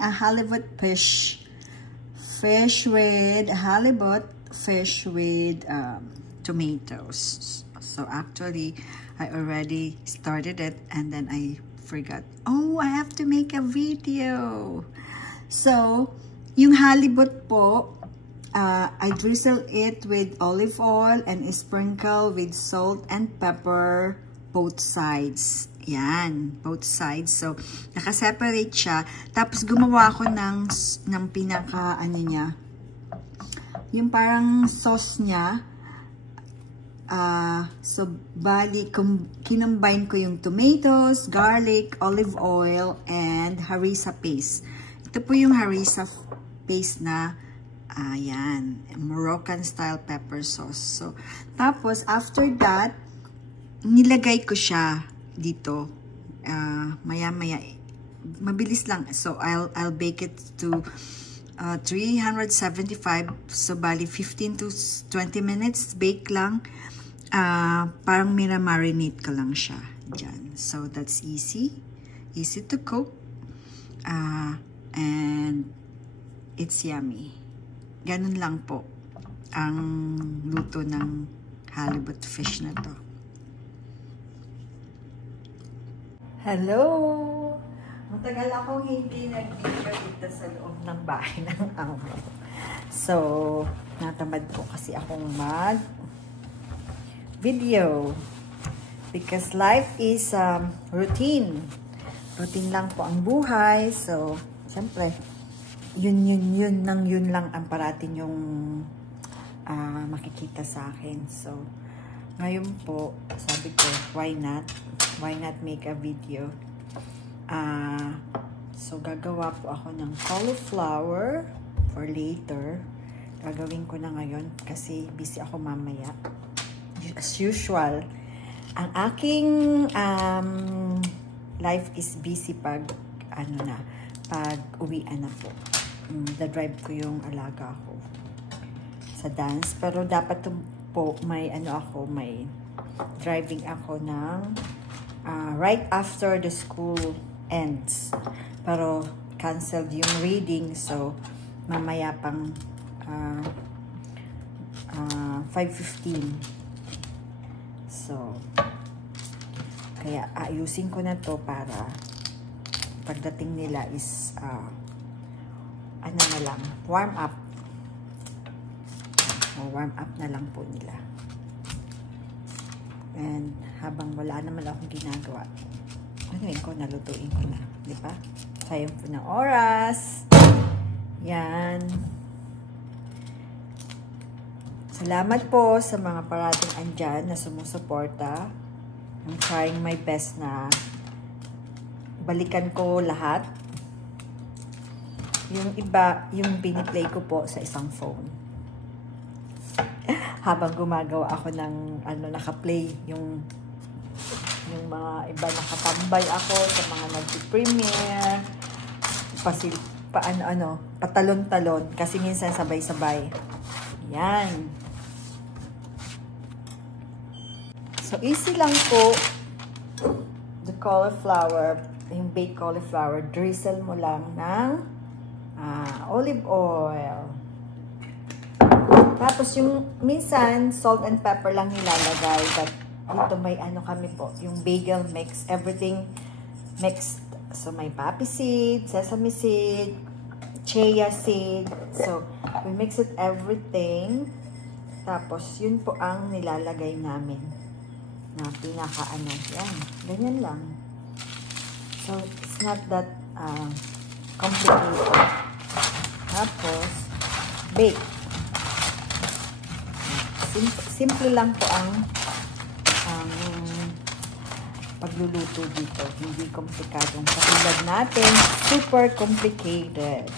a halibut fish with halibut fish with tomatoes. So actually, I already started it and then I forgot. Oh, I have to make a video. So, yung halibut po, I drizzle it with olive oil and sprinkle with salt and pepper both sides. Yan, both sides. So, naka-separate siya. Tapos, gumawa ako ng pinaka, ano niya, yung parang sauce niya. So, bali, kinumbine ko yung tomatoes, garlic, olive oil, and harissa paste. Ito po yung harissa paste na ayan, Moroccan style pepper sauce. So, tapos, after that, nilagay ko siya dito. Maya-maya, mabilis lang. So, I'll bake it to 375. So, bali, 15 to 20 minutes. Bake lang. Parang marinate ka lang siya. Dyan. So, that's easy. Easy to cook. And it's yummy. Ganun lang po ang luto ng halibut fish na to. Hello! Matagal akong hindi nag-video dito sa loob ng bahay ng amo. So, natamad po kasi akong mag-video. Because life is routine. Routine lang po ang buhay. So, siyempre, yun lang ang parating yung makikita sa akin. So, ngayon po, sabi ko, why not? Why not make a video? So, gagawa po ako ng cauliflower for later. Gagawin ko na ngayon kasi busy ako mamaya. As usual, ang aking life is busy pag pag uwian na po. Da-drive ko yung alaga ko sa dance. Pero dapat po may may driving ako ng right after the school ends. Pero canceled yung reading. So, mamaya pang 5:15. So, kaya ayusin ko na to para pagdating nila is na lang, warm up. Warm up na lang po nila. And habang wala naman akong ginagawa, nalutuin ko na. Di ba? Sayang po ng oras. Yan. Salamat po sa mga parating andyan na sumusuporta. I'm trying my best na balikan ko lahat. Yung iba, yung biniplay ko po sa isang phone. Habang gumagawa ako ng naka-play yung mga iba, nakatambay ako sa mga nag-premiere. Patalon-talon kasi minsan sabay-sabay. Yan. So, easy lang po. The cauliflower, yung baked cauliflower, drizzle mo lang ng olive oil. Tapos yung minsan salt and pepper lang nilalagay, but dito may kami po, yung bagel mix, everything mixed. So may poppy seed, sesame seed, chia seed. So we mix it everything. Tapos yun po ang nilalagay namin na pinaka yan, ganyan lang. So it's not that complicated. Tapos, bake. Simple lang po ang pagluluto dito. Hindi komplikadong katulad natin. Super complicated.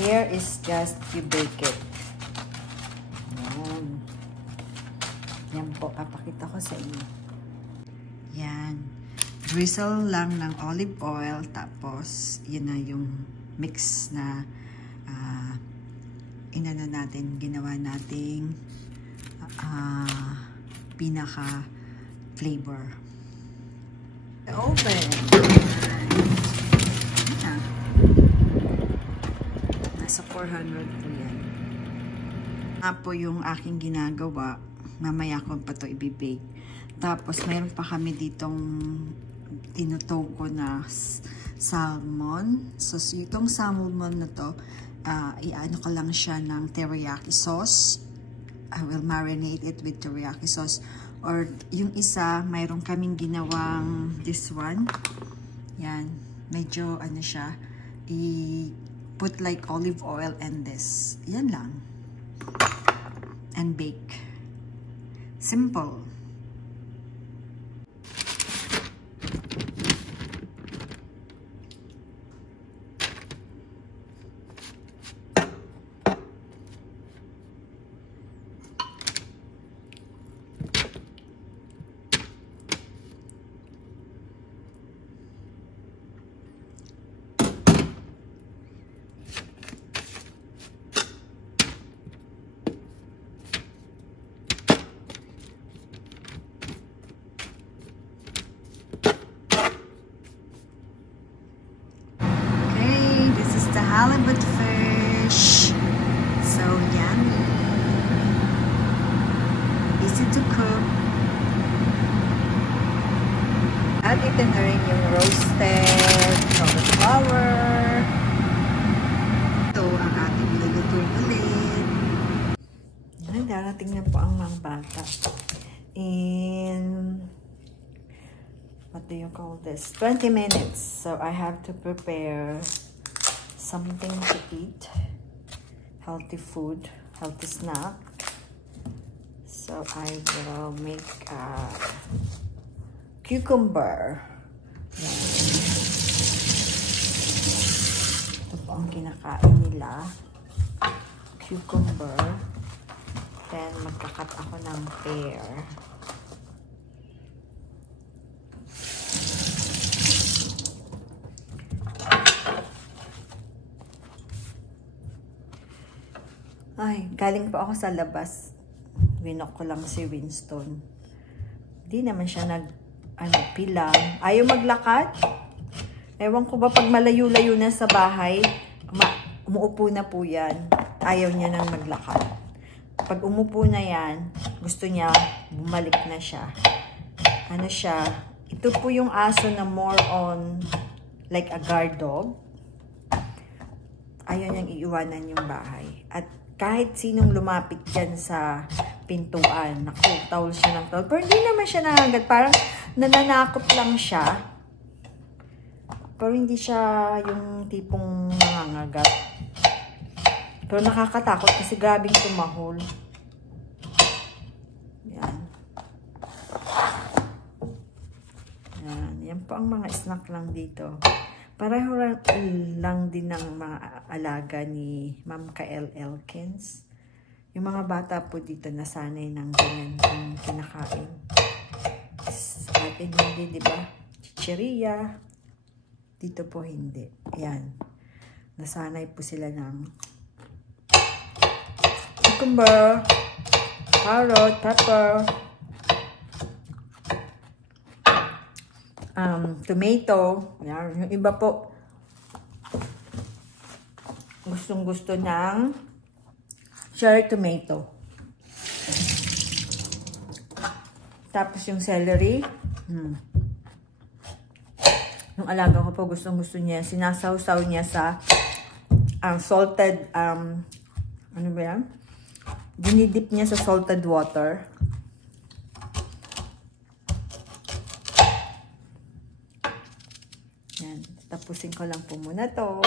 Here is just you bake it. Yan. Yan po. Papakita ko sa inyo. Yan. Drizzle lang ng olive oil. Tapos, yun na yung mix na ginawa nating pinaka flavor. The oven. 400 po yan. Po yung aking ginagawa. Mamaya ko pa to ibibake. Tapos mayroon pa kami ditong tinutuko na salmon. So itong salmon na to, iano ko lang siya ng teriyaki sauce. I will marinate it with teriyaki sauce. Or yung isa, mayroon kaming ginawang this one. Yan. Medyo ano siya. Put like olive oil and this. Yan lang. And bake. Simple. Halibut fish. So yummy. Easy to cook. At ito na rin yung roasted cauliflower. Ito ang ating lulutuin ulit. Darating na po ang mga bata. In what do you call this? 20 minutes. So I have to prepare something to eat, healthy food, healthy snack. So I will make a cucumber. Ito po ang kinakain nila. Cucumber. Then magkakat ako ng pear. Ay, galing po ako sa labas. Winok ko lang si Winston. Hindi naman siya pilang. Ayaw maglakad. Ewan ko ba pag malayo-layo na sa bahay, umuupo na po yan. Ayaw niya nang maglakad. Pag umupo na yan, gusto niya bumalik na siya. Ano siya? Ito po yung aso na more on like a guard dog. Ayaw niyang iiwanan yung bahay. At kahit sinong lumapit dyan sa pintuan, naku, tawol siya ng tawol. Pero hindi naman siya nangagat. Parang nananakot lang siya. Pero hindi siya yung tipong nangangagat. Pero nakakatakot kasi grabing tumahol. Yan. Yan. Yan po ang mga snack lang dito. Pareho lang din ng mga alaga ni Ma'am Kael Elkins. Yung mga bata po dito nasanay ng ganyan yung kinakain. Sa atin hindi, di ba? Chicheria. Dito po hindi. Yan. Nasanay po sila ng cucumber, carrot, pepper, tomato. Yan. Yung iba po gustong-gusto ng cherry tomato. Tapos yung celery. Yung alaga ko po gustong-gusto niya. Sinasawsaw niya sa salted, ano ba yan? Dinidip niya sa salted water. Yan. Tapusin ko lang po muna to.